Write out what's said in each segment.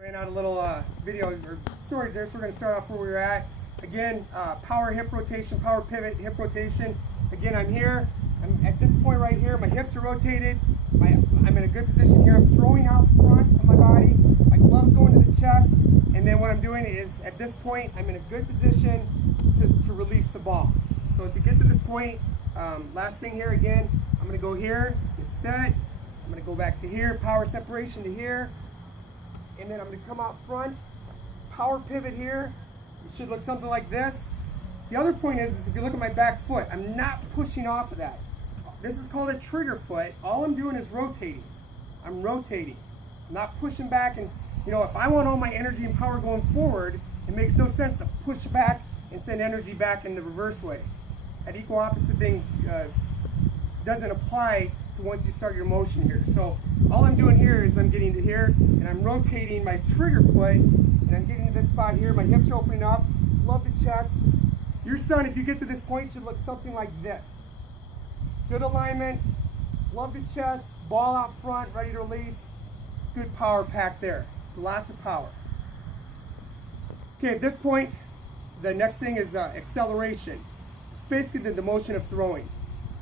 Ran out a little video or storage there, so we're going to start off where we were at. Again, power hip rotation, power pivot hip rotation. Again, I'm here. I'm at this point right here. My hips are rotated. I'm in a good position here. I'm throwing out front of my body. My gloves go into the chest. And then what I'm doing is, at this point, I'm in a good position to release the ball. So to get to this point, last thing here again, I'm going to go here, get set. I'm going to go back to here, power separation to here. And then I'm going to come out front, power pivot here. It should look something like this. The other point is if you look at my back foot, I'm not pushing off of that. This is called a trigger foot. All I'm doing is rotating. I'm rotating. I'm not pushing back. And you know, if I want all my energy and power going forward, it makes no sense to push back and send energy back in the reverse way. That equal opposite thing doesn't apply to once you start your motion here. So all I'm doing here is I'm getting to here and I'm rotating my trigger foot and I'm getting to this spot here. My hips are opening up, love the chest. Your son, if you get to this point, should look something like this. Good alignment, love the chest, ball out front, ready to release. Good power pack there, lots of power. Okay, at this point, the next thing is acceleration. It's basically the motion of throwing.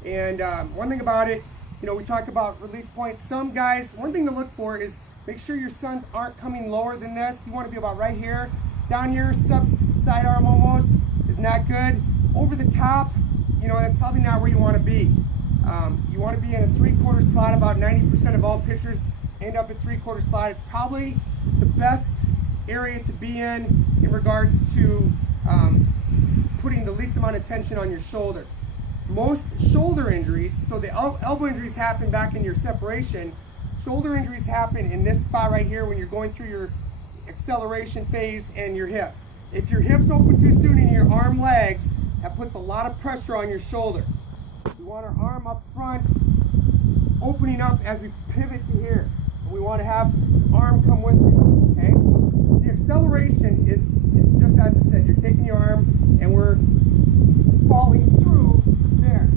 And one thing about it, you know, we talk about release points. Some guys, one thing to look for is make sure your sons aren't coming lower than this. You want to be about right here. Down here, sidearm almost is not good. Over the top, you know, that's probably not where you want to be. You want to be in a 3/4 slot. About 90% of all pitchers end up at 3/4 slot. It's probably the best area to be in regards to putting the least amount of tension on your shoulder. Most shoulder injuries, so the elbow injuries happen back in your separation. Shoulder injuries happen in this spot right here when you're going through your acceleration phase and your hips. If your hips open too soon in your arm legs, that puts a lot of pressure on your shoulder. We want our arm up front, opening up as we pivot to here. And we want to have arm come with it, okay? The acceleration is just as it says. You're taking your arm and we're falling through there.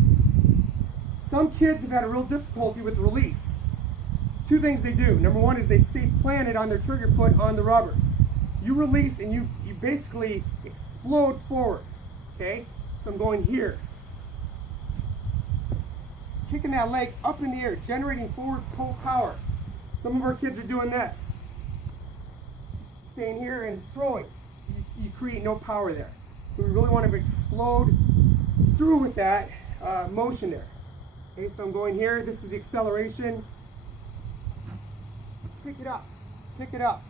Some kids have had a real difficulty with release. Two things they do. Number one is they stay planted on their trigger foot on the rubber. You release and you basically explode forward, okay? So I'm going here. Kicking that leg up in the air, generating forward pull power. Some of our kids are doing this. Staying here and throwing. You create no power there. So we really want to explode through with that motion there. Okay, so I'm going here. This is the acceleration. Pick it up. Pick it up.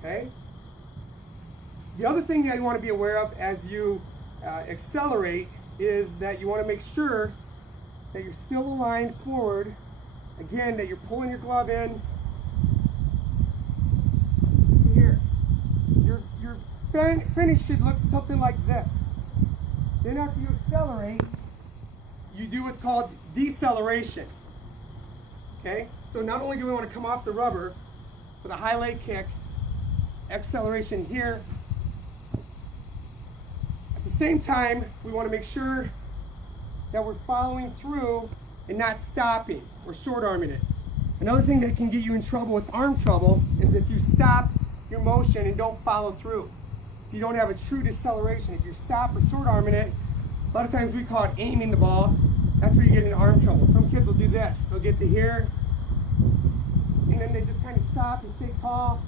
Okay? The other thing that you want to be aware of as you accelerate is that you want to make sure that you're still aligned forward. Again, that you're pulling your glove in. Here. Your finish should look something like this. Then after you accelerate, you do what's called deceleration. Okay? So not only do we want to come off the rubber with a high leg kick, acceleration here. At the same time, we want to make sure that we're following through and not stopping or short arming it. Another thing that can get you in trouble with arm trouble is if you stop your motion and don't follow through. If you don't have a true deceleration, if you stop or short arming it, a lot of times we call it aiming the ball. That's where you get into arm trouble. Some kids will do this. They'll get to here, and then they just kind of stop and stay tall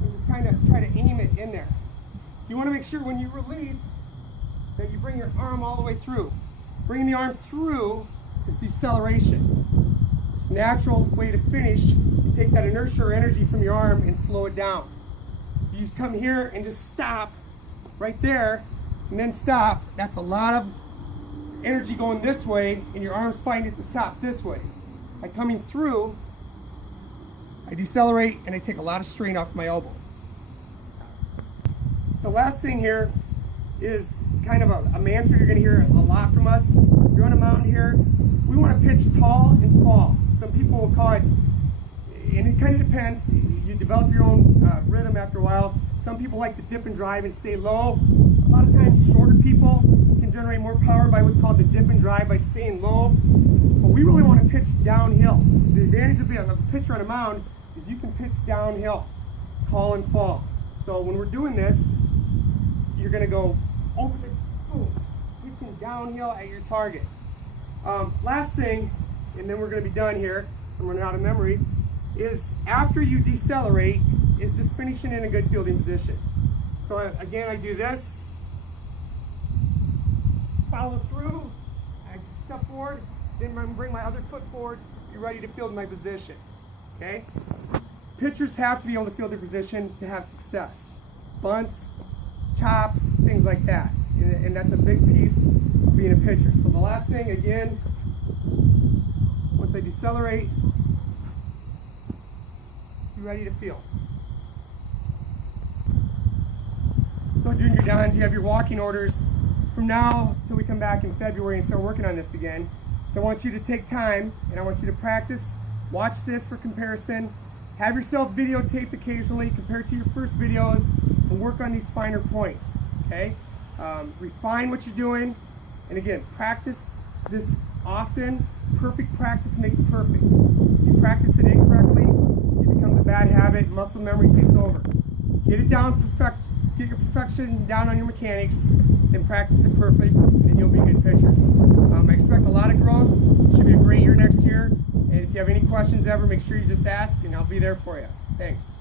and just kind of try to aim it in there. You want to make sure when you release that you bring your arm all the way through. Bringing the arm through is deceleration. It's a natural way to finish. You take that inertia or energy from your arm and slow it down. If you come here and just stop right there and then stop, that's a lot of energy going this way and your arm's fighting it to stop this way. By coming through, I decelerate and I take a lot of strain off my elbow. The last thing here is kind of a mantra you're going to hear a lot from us. You're on a mountain here. We want to pitch tall and fall. Some people will call it, and it kind of depends. You develop your own rhythm after a while. Some people like to dip and drive and stay low. A lot of times shorter people can generate more power by what's called the dip and drive by staying low. But we really want to pitch downhill. The advantage of being a pitcher on a mound is is you can pitch downhill, call and fall. So when we're doing this, you're gonna go over the boom, pitching downhill at your target. Last thing, and then we're gonna be done here, so I'm running out of memory, is after you decelerate, is just finishing in a good fielding position. So again, I do this, follow through, I step forward, then bring my other foot forward, be ready to field my position, okay? Pitchers have to be able to field their position to have success. Bunts, chops, things like that. And that's a big piece of being a pitcher. So the last thing, again, once I decelerate, be ready to field. So junior dons, you have your walking orders from now till we come back in February and start working on this again. So I want you to take time and I want you to practice, watch this for comparison, have yourself videotaped occasionally compared to your first videos and work on these finer points, okay? Refine what you're doing, and again, practice this often. Perfect practice makes perfect. If you practice it incorrectly, it becomes a bad habit, muscle memory takes over. Get it down, get your perfection down on your mechanics, then practice it perfect, and then you'll be good pitchers. I expect a lot of growth. Should be a great year next year. And if you have any questions ever, make sure you just ask, and I'll be there for you. Thanks.